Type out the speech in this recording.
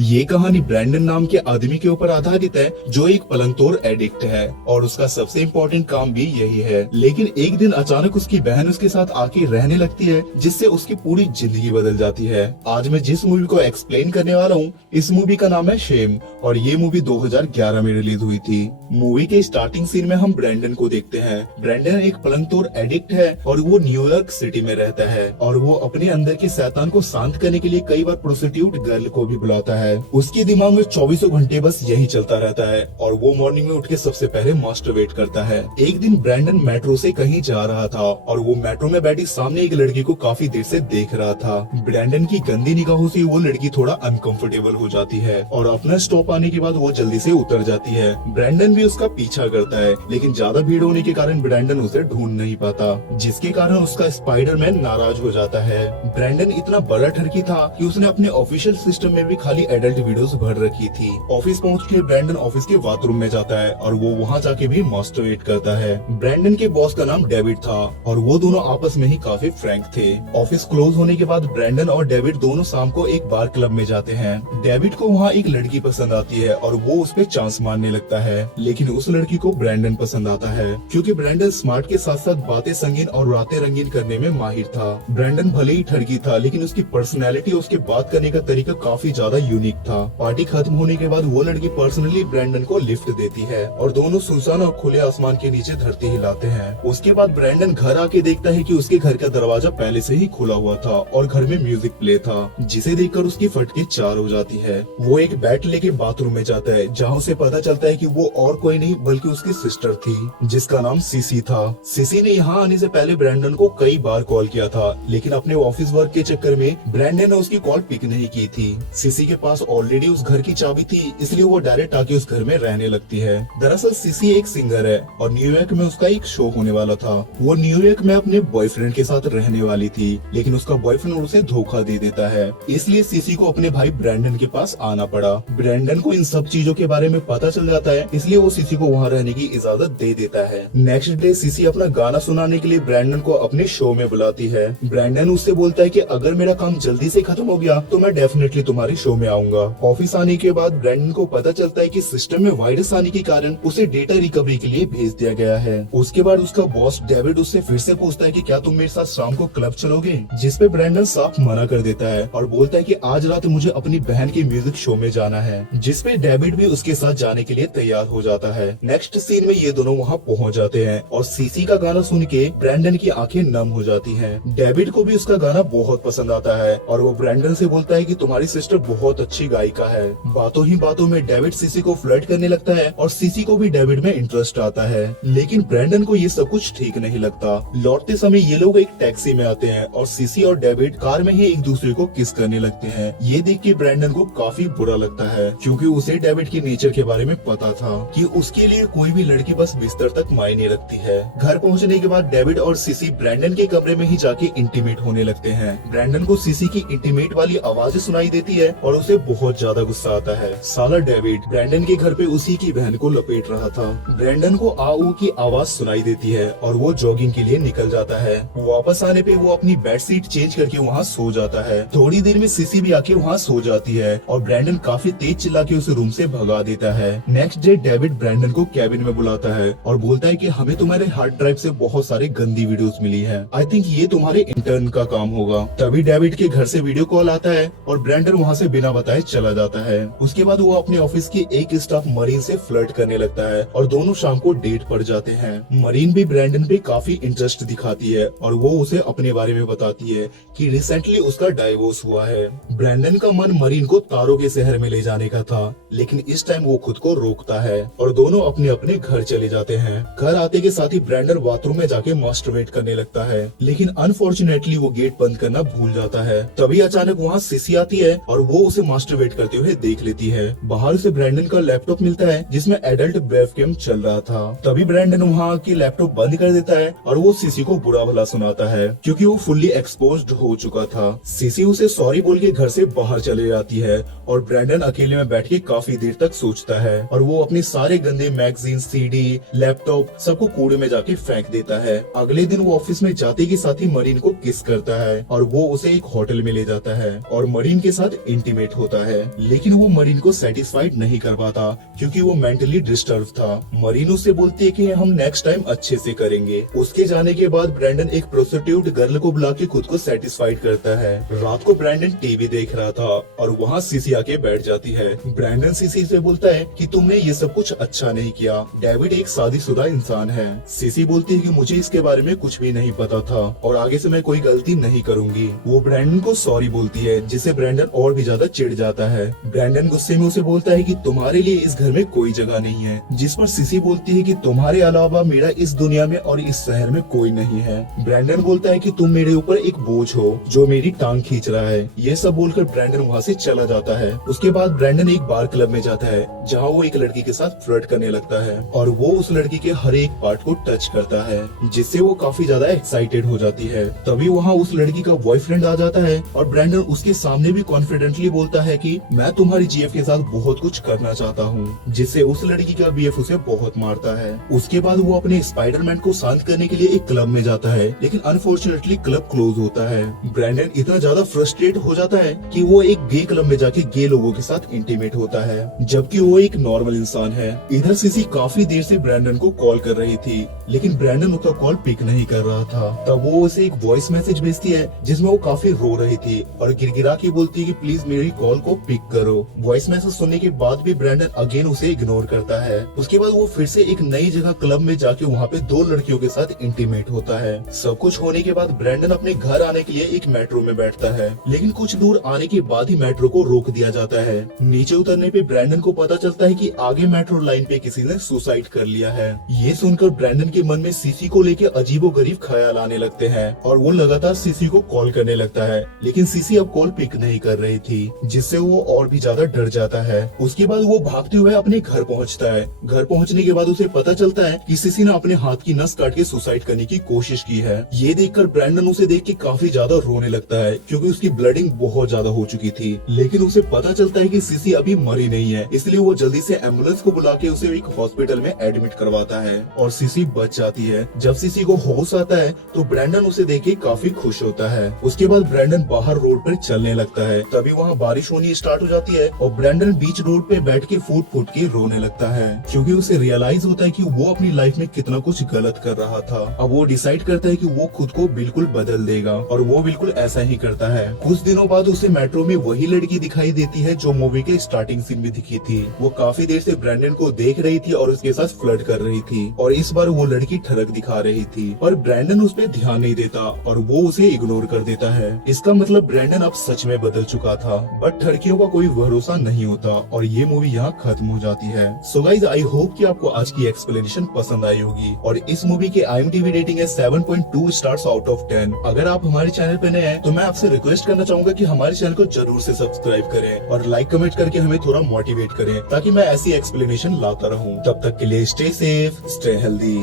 ये कहानी ब्रैंडन नाम के आदमी के ऊपर आधारित है जो एक पलंग-तोड़ एडिक्ट है और उसका सबसे इम्पोर्टेंट काम भी यही है। लेकिन एक दिन अचानक उसकी बहन उसके साथ आके रहने लगती है जिससे उसकी पूरी जिंदगी बदल जाती है। आज मैं जिस मूवी को एक्सप्लेन करने वाला हूँ इस मूवी का नाम है शेम और ये मूवी 2011 में रिलीज हुई थी। मूवी के स्टार्टिंग सीन में हम ब्रैंडन को देखते हैं। ब्रैंडन एक पलंग-तोड़ एडिक्ट है और वो न्यूयॉर्क सिटी में रहता है और वो अपने अंदर के शैतान को शांत करने के लिए कई बार प्रोस्टिट्यूट गर्ल को भी बुलाता है। उसके दिमाग में 24 घंटे बस यही चलता रहता है और वो मॉर्निंग में उठ के सबसे पहले मास्टरबेट करता है। एक दिन ब्रैंडन मेट्रो से कहीं जा रहा था और वो मेट्रो में बैठी सामने एक लड़की को काफी देर से देख रहा था। ब्रैंडन की गंदी निगाहों से वो लड़की थोड़ा अनकंफर्टेबल हो जाती है और अपना स्टॉप आने के बाद वो जल्दी से उतर जाती है। ब्रैंडन भी उसका पीछा करता है लेकिन ज्यादा भीड़ होने के कारण ब्रैंडन उसे ढूंढ नहीं पाता, जिसके कारण उसका स्पाइडरमैन नाराज हो जाता है। ब्रैंडन इतना बड़ा ठरकी था कि उसने अपने ऑफिशियल सिस्टम में भी खाली एडल्ट वीडियोस भर रखी थी। ऑफिस पहुंच के ब्रैंडन ऑफिस के बाथरूम में जाता है और वो वहां जाके भी मास्टरबेट करता है। ब्रैंडन के बॉस का नाम डेविड था और वो दोनों आपस में ही काफी फ्रैंक थे। ऑफिस क्लोज होने के बाद ब्रैंडन और डेविड दोनों शाम को एक बार क्लब में जाते हैं। डेविड को वहाँ एक लड़की पसंद आती है और वो उस पे चांस मारने लगता है, लेकिन उस लड़की को ब्रैंडन पसंद आता है क्योंकि ब्रैंडन स्मार्ट के साथ साथ बातें संगीन और रातें रंगीन करने में माहिर था। ब्रैंडन भले ही ठरकी था लेकिन उसकी पर्सनैलिटी, उसके बात करने का तरीका काफी ज्यादा यूनिक था। पार्टी खत्म होने के बाद वो लड़की पर्सनली ब्रैंडन को लिफ्ट देती है और दोनों सुनसान और खुले आसमान के नीचे धरती हिलाते हैं। उसके बाद ब्रैंडन घर आके देखता है कि उसके घर का दरवाजा पहले से ही खुला हुआ था और घर में म्यूजिक प्ले था, जिसे देखकर उसकी फटके चार हो जाती है। वो एक बैट लेके बाथरूम में जाता है जहाँ उसे पता चलता है कि वो और कोई नहीं बल्कि उसकी सिस्टर थी जिसका नाम सीसी था। सीसी ने यहाँ आने से पहले ब्रैंडन को कई बार कॉल किया था लेकिन अपने ऑफिस वर्क के चक्कर में ब्रैंडन ने उसकी कॉल पिक नहीं की थी। सीसी के पास ऑलरेडी उस घर की चाबी थी इसलिए वो डायरेक्ट आके उस घर में रहने लगती है। दरअसल सीसी एक सिंगर है और न्यूयॉर्क में उसका एक शो होने वाला था। वो न्यूयॉर्क में अपने बॉयफ्रेंड के साथ रहने वाली थी लेकिन उसका बॉयफ्रेंड उसे धोखा दे देता है, इसलिए सीसी को अपने भाई ब्रैंडन के पास आना पड़ा। ब्रैंडन को इन सब चीजों के बारे में पता चल जाता है इसलिए वो सीसी को वहाँ रहने की इजाजत दे देता है। नेक्स्ट डे सीसी अपना गाना सुनाने के लिए ब्रैंडन को अपने शो में बुलाती है। ब्रैंडन उससे बोलता है कि अगर मेरा काम जल्दी से खत्म हो गया तो मैं डेफिनेटली तुम्हारे शो में आऊंगा। ऑफिस आने के बाद ब्रैंडन को पता चलता है कि सिस्टम में वायरस आने के कारण उसे डेटा रिकवरी के लिए भेज दिया गया है। उसके बाद उसका बॉस डेविड उससे फिर से पूछता है कि क्या तुम मेरे साथ शाम को क्लब चलोगे, जिस पे ब्रैंडन साफ मना कर देता है और बोलता है कि आज रात मुझे अपनी बहन के म्यूजिक शो में जाना है, जिस पे डेविड भी उसके साथ जाने के लिए तैयार हो जाता है। नेक्स्ट सीन में ये दोनों वहाँ पहुँच जाते हैं और सीसी का गाना सुन के ब्रैंडन की आंखें नम हो जाती हैं। डेविड को भी उसका गाना बहुत पसंद आता है और वो ब्रैंडन से बोलता है कि तुम्हारी सिस्टर बहुत अच्छी गायिका है। बातों ही बातों में डेविड सीसी को फ्लर्ट करने लगता है और सीसी को भी डेविड में इंटरेस्ट आता है, लेकिन ब्रैंडन को ये सब कुछ ठीक नहीं लगता। लौटते समय ये लोग एक टैक्सी में आते हैं और सीसी और डेविड कार में ही एक दूसरे को किस करने लगते हैं। ये देख के ब्रैंडन को काफी बुरा लगता है क्योंकि उसे डेविड के नेचर के बारे में पता था कि उसके लिए कोई भी लड़की बस बिस्तर तक मायने रखती है। घर पहुँचने के बाद डेविड और सीसी ब्रैंडन के कमरे में ही जाके इंटीमेट होने लगते हैं। ब्रैंडन को सीसी की इंटीमेट वाली आवाजें सुनाई देती है और उसे बहुत ज्यादा गुस्सा आता है। साला डेविड ब्रैंडन के घर पे उसी की बहन को लपेट रहा था। ब्रैंडन को आऊ की आवाज सुनाई देती है और वो जॉगिंग के लिए निकल जाता है। वापस आने पे वो अपनी बेड शीट चेंज करके वहाँ सो जाता है। थोड़ी देर में सीसी भी आके वहाँ सो जाती है और ब्रैंडन काफी तेज चिल्ला के उसे रूम से भगा देता है। नेक्स्ट डे डेविड ब्रैंडन को कैबिन में बुलाता है और बोलता है कि हमें तुम्हारे हार्ड ड्राइव से बहुत सारे गंदी वीडियोस मिली है, आई थिंक ये तुम्हारे इंटर्न का काम होगा। तभी डेविड के घर से वीडियो कॉल आता है और ब्रैंडन वहाँ से बिना बताए चला जाता है। उसके बाद वो अपने ऑफिस की एक स्टाफ मरीन से फ्लर्ट करने लगता है और दोनों शाम को डेट पर जाते हैं। मरीन भी ब्रैंडन पे काफी इंटरेस्ट दिखाती है और वो उसे अपने बारे में बताती है कि रिसेंटली उसका डाइवोर्स हुआ है। ब्रैंडन का मन मरीन को तारों के शहर में ले जाने का था लेकिन इस टाइम वो खुद को रोकता है और दोनों अपने अपने घर चले जाते हैं। घर आते के साथ ही ब्रैंडन बाथरूम में जाके मास्टरबेट करने लगता है लेकिन अनफॉर्चुनेटली वो गेट बंद करना भूल जाता है। तभी अचानक वहाँ सीसी आती है और वो उसे मास्टरबेट करते हुए देख लेती है। बाहर से ब्रैंडन का लैपटॉप मिलता है जिसमें एडल्ट वेबकैम चल रहा था। तभी ब्रैंडन वहाँ की लैपटॉप बंद कर देता है और वो सीसी को बुरा भला सुनाता है क्योंकि वो फुल्ली एक्सपोज्ड हो चुका था। सीसी उसे सॉरी बोल के घर से बाहर चले जाती है और ब्रैंडन अकेले में बैठ के काफी देर तक सोचता है और वो अपने सारे गंदे मैगजीन, सीडी, लैपटॉप सबको कूड़े में जाके फेंक देता है। अगले दिन वो ऑफिस में जाते के साथ ही मरीन को किस करता है और वो उसे एक होटल में ले जाता है और मरीन के साथ इंटीमेट होता है, लेकिन वो मरीन को सेटिस्फाइड नहीं कर पाता क्योंकि वो मेंटली डिस्टर्ब था। मरीन उससे बोलती है कि हम नेक्स्ट टाइम अच्छे से करेंगे। उसके जाने के बाद ब्रैंडन एक प्रोस्टिट्यूट गर्ल को बुला के खुद को सेटिस्फाइड करता है। रात को ब्रैंडन टीवी देख रहा था और वहाँ सीसी आके बैठ जाती है। ब्रैंडन सीसी से बोलता है कि तुमने ये सब कुछ अच्छा नहीं किया, डेविड एक शादीशुदा इंसान है। सीसी बोलती है कि मुझे इसके बारे में कुछ भी नहीं पता था और आगे से मैं कोई गलती नहीं करूंगी। वो ब्रैंडन को सॉरी बोलती है, जिससे ब्रैंडन और भी ज्यादा चिढ़ जाता है। ब्रैंडन गुस्से में उसे बोलता है कि तुम्हारे लिए इस घर में कोई जगह नहीं है, जिस पर सीसी बोलती है कि तुम्हारे अलावा मेरा इस दुनिया में और इस शहर में कोई नहीं है। ब्रैंडन बोलता है कि तुम मेरे ऊपर एक बोझ हो जो मेरी टांग खींच रहा है। ये सब बोलकर ब्रैंडन वहाँ से चला जाता है। उसके बाद ब्रैंडन एक बार क्लब में जाता है जहाँ वो एक लड़की के साथ फ्लर्ट करने लगता है और वो उस लड़की के हर एक पार्ट को टच करता है, जिससे वो काफी ज्यादा एक्साइटेड हो जाती है। तभी वहाँ उस लड़की का बॉयफ्रेंड आ जाता है और ब्रैंडन उसके सामने भी कॉन्फिडेंटली बोलता है कि मैं तुम्हारी जीएफ के साथ बहुत कुछ करना चाहता हूँ, जिससे उस लड़की का बीएफ उसे बहुत मारता है। उसके बाद वो अपने स्पाइडरमैन को शांत करने के लिए एक क्लब में जाता है, लेकिन अनफॉर्चुनेटली क्लब क्लोज होता है। ब्रैंडन इतना ज्यादा फ्रस्ट्रेट हो जाता है कि वो एक गे क्लब में जाके गे लोगों के साथ इंटीमेट होता है, जबकि वो एक नॉर्मल इंसान है। इधर सीसी काफी देर से ब्रैंडन को कॉल कर रही थी, लेकिन ब्रैंडन उसका कॉल पिक नहीं कर रहा था। तब वो उसे एक वॉइस मैसेज भेजती है जिसमें वो काफी रो रही थी और गिड़गिड़ा के बोलती है कि प्लीज मेरी कॉल को पिक करो। वॉइस मैसेज सुनने के बाद भी ब्रैंडन अगेन उसे इग्नोर करता है। उसके बाद वो फिर से एक नई जगह क्लब में जाके वहाँ पे दो लड़कियों के साथ इंटीमेट होता है। सब कुछ होने के बाद ब्रैंडन अपने घर आने के लिए एक मेट्रो में बैठता है, लेकिन कुछ दूर आने के बाद ही मेट्रो को रोक दिया जाता है। नीचे उतरने पे ब्रैंडन को पता चलता है कि आगे मेट्रो लाइन पे किसी ने सुसाइड कर लिया है। ये सुनकर ब्रैंडन के मन में सीसी को लेके अजीबोगरीब ख्याल आने लगते हैं और वो लगातार सीसी को कॉल करने लगता है, लेकिन सीसी अब कॉल पिक नहीं कर रही थी, जिससे वो और भी ज्यादा डर जाता है। उसके बाद वो भागते हुए अपने घर पहुंचता है। घर पहुंचने के बाद उसे पता चलता है कि सीसी ने अपने हाथ की नस काट के सुसाइड करने की कोशिश की है। ये देखकर ब्रैंडन उसे देख के काफी ज्यादा रोने लगता है क्योंकि उसकी ब्लडिंग बहुत ज्यादा हो चुकी थी, लेकिन उसे पता चलता है कि सीसी अभी मरी नहीं है, इसलिए वो जल्दी से एम्बुलेंस को बुला के उसे एक हॉस्पिटल में एडमिट करवाता है और सीसी बच जाती है। जब सीसी को होश आता है तो ब्रैंडन उसे देख के काफी खुश होता है। उसके बाद ब्रैंडन बाहर रोड पर चलने लगता है। तभी वहाँ बारिश होनी स्टार्ट हो जाती है और ब्रैंडन बीच रोड पे बैठ के फूट फूट के रोने लगता है क्योंकि उसे रियलाइज होता है कि वो अपनी लाइफ में कितना कुछ गलत कर रहा था। अब वो डिसाइड करता है कि वो खुद को बिल्कुल बदल देगा और वो बिल्कुल ऐसा ही करता है। कुछ दिनों बाद उसे मेट्रो में वही लड़की दिखाई देती है जो मूवी के स्टार्टिंग सीन में दिखी थी। वो काफी देर से ब्रैंडन को देख रही थी और उसके साथ फ्लर्ट कर रही थी और इस बार वो लड़की ठरक दिखा रही थी और ब्रैंडन उस पर ध्यान नहीं देता और वो उसे इग्नोर कर देता है। इसका मतलब ब्रैंडन अब सच में बदल चुका था, बट लड़कियों का कोई भरोसा नहीं होता और ये मूवी यहाँ खत्म हो जाती है। सो गाइज, आई होप कि आपको आज की एक्सप्लेनेशन पसंद आई होगी और इस मूवी की IMDb रेटिंग है 7.2 स्टार्स आउट ऑफ 10। अगर आप हमारे चैनल पे नए हैं तो मैं आपसे रिक्वेस्ट करना चाहूंगा कि हमारे चैनल को जरूर से सब्सक्राइब करें और लाइक कमेंट करके हमें थोड़ा मोटिवेट करें ताकि मैं ऐसी एक्सप्लेनेशन लाता रहूं। तब तक के लिए स्टे सेफ, स्टे हेल्दी।